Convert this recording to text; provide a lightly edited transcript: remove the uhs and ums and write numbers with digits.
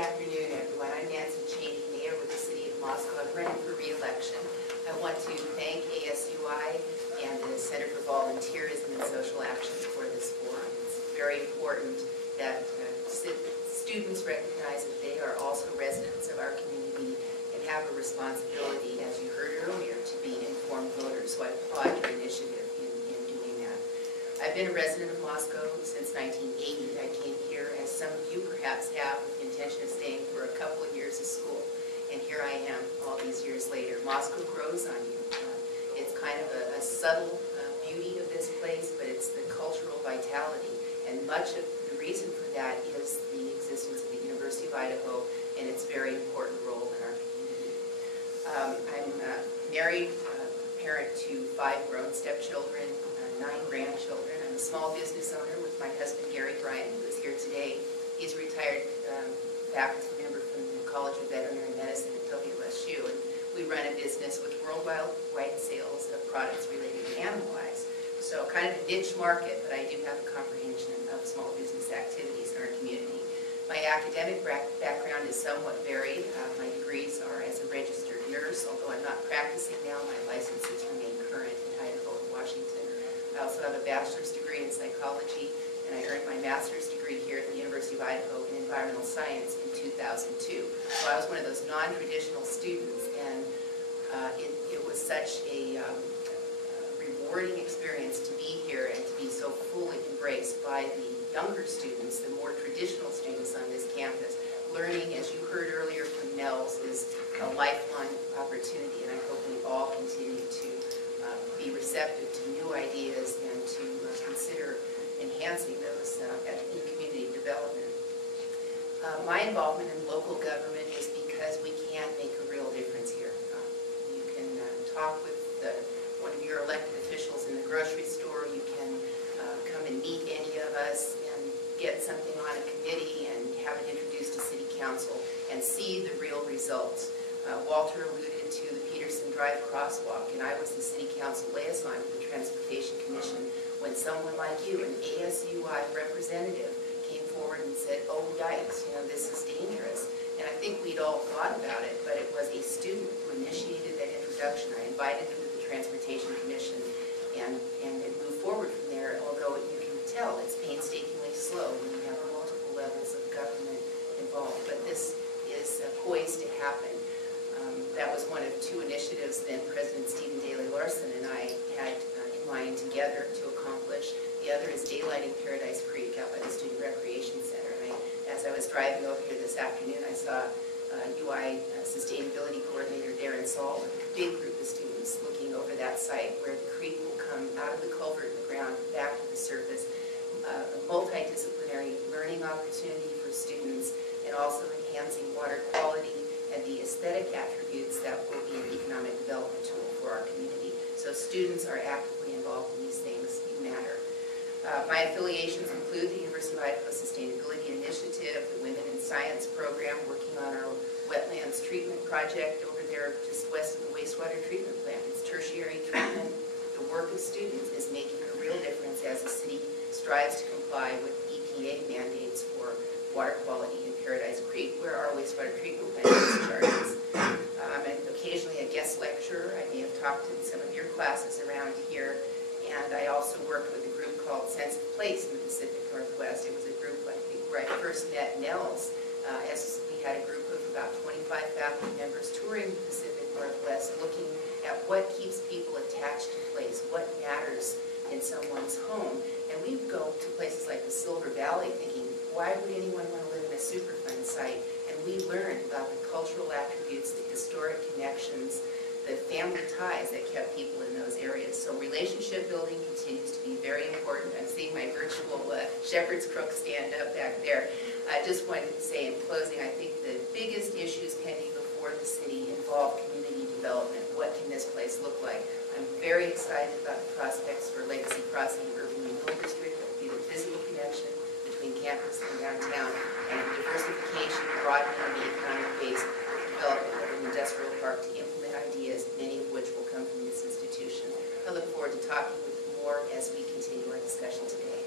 afternoon, everyone. I'm Chaney, Mayor with the City of Moscow. I'm running for re-election. I want to thank ASUI and the Center for Volunteerism and Social Action for this forum. It's very important that students recognize that they are also residents of our community and have a responsibility, as you heard earlier, to be informed voters. So I applaud your initiative in doing that. I've been a resident of Moscow since 1980. I came here, as some of you perhaps have, with the intention of staying for a couple of years of school. And here I am all these years later. Moscow grows on you. It's kind of a subtle beauty of this place, but it's the cultural vitality. And much of the reason for that is the existence of the University of Idaho and its very important role in our community. I'm married, parent to 5 grown stepchildren, 9 grandchildren. I'm a small business owner with my husband, Gary Bryan, who is here today. He's a retired faculty member from the College of Veterinary Medicine at WSU, and we run a business with worldwide sales of products related to animal lives. So kind of a niche market, but I do have a comprehension of small business activities in our community. My academic background is somewhat varied. My degrees are as a registered nurse, although I'm not practicing now. My licenses remain current in Idaho and Washington. I also have a bachelor's degree in psychology, and I earned my master's degree here at the University of Idaho in environmental science in 2002. So I was one of those non-traditional students, and it was such a rewarding experience to be here and to be so fully embraced by the younger students, the more traditional students on this campus. Learning, as you heard earlier from Nels, is a lifelong opportunity, and I hope we all continue to be receptive to new ideas and to consider enhancing those in community development. My involvement in local government is because we can make a real difference here. You can talk with one of your elected officials in the grocery store. You can come and meet any of us and get something on a committee and have it introduced to City Council and see the real results. Walter alluded to the Peterson Drive crosswalk, and I was the City Council liaison with the Transportation Commission when someone like you, an ASUI representative, came forward and said, oh yikes, this is dangerous. And I think we'd all thought about it, but it was a student who initiated that introduction. I invited him to the Transportation Commission, and it moved forward from there, although you can tell it's painstakingly slow when you have multiple levels of government involved. But this is poised to happen. That was one of 2 initiatives then President Stephen Daley Larson and I had in mind together to accomplish. The other is daylighting Paradise Creek out by the Student Recreation Center. And as I was driving over here this afternoon, I saw UI Sustainability Coordinator Darren Saul with a big group of students looking over that site where the creek will come out of the culvert in the ground back to the surface. A multidisciplinary learning opportunity for students, and also enhancing water quality and the aesthetic attributes that will be an economic development tool for our community. So students are actively involved in these things matter. My affiliations include the University of Idaho Sustainability Initiative, the Women in Science program, working on our wetlands treatment project over there just west of the wastewater treatment plant. It's tertiary treatment. The work of students is making a real difference as the city strives to comply with EPA mandates for water quality in Paradise Creek, where our wastewater treatment plant discharges. I'm occasionally a guest lecturer. I may have talked in some of your classes around here. And I also worked with a group called Sense of Place in the Pacific Northwest. It was a group, I think, where I first met Nels, as we had a group of about 25 faculty members touring the Pacific Northwest, looking at what keeps people attached to place, what matters in someone's home. And we'd go to places like the Silver Valley thinking, why would anyone want to live in a Superfund site? And we learned about the cultural attributes, the historic connections, the family ties that kept people in those areas. So relationship building continues to be very important. I'm seeing my virtual shepherd's crook stand up back there. I just wanted to say in closing, I think the biggest issues pending before the city involve community development. What can this place look like? I'm very excited about the prospects for Legacy Crossing Urban Renewal District. That will be the physical connection between campus and downtown, and diversification, broadening of the economic base, development of an industrial park to implement ideas, many of which will come from this institution. I look forward to talking with you more as we continue our discussion today.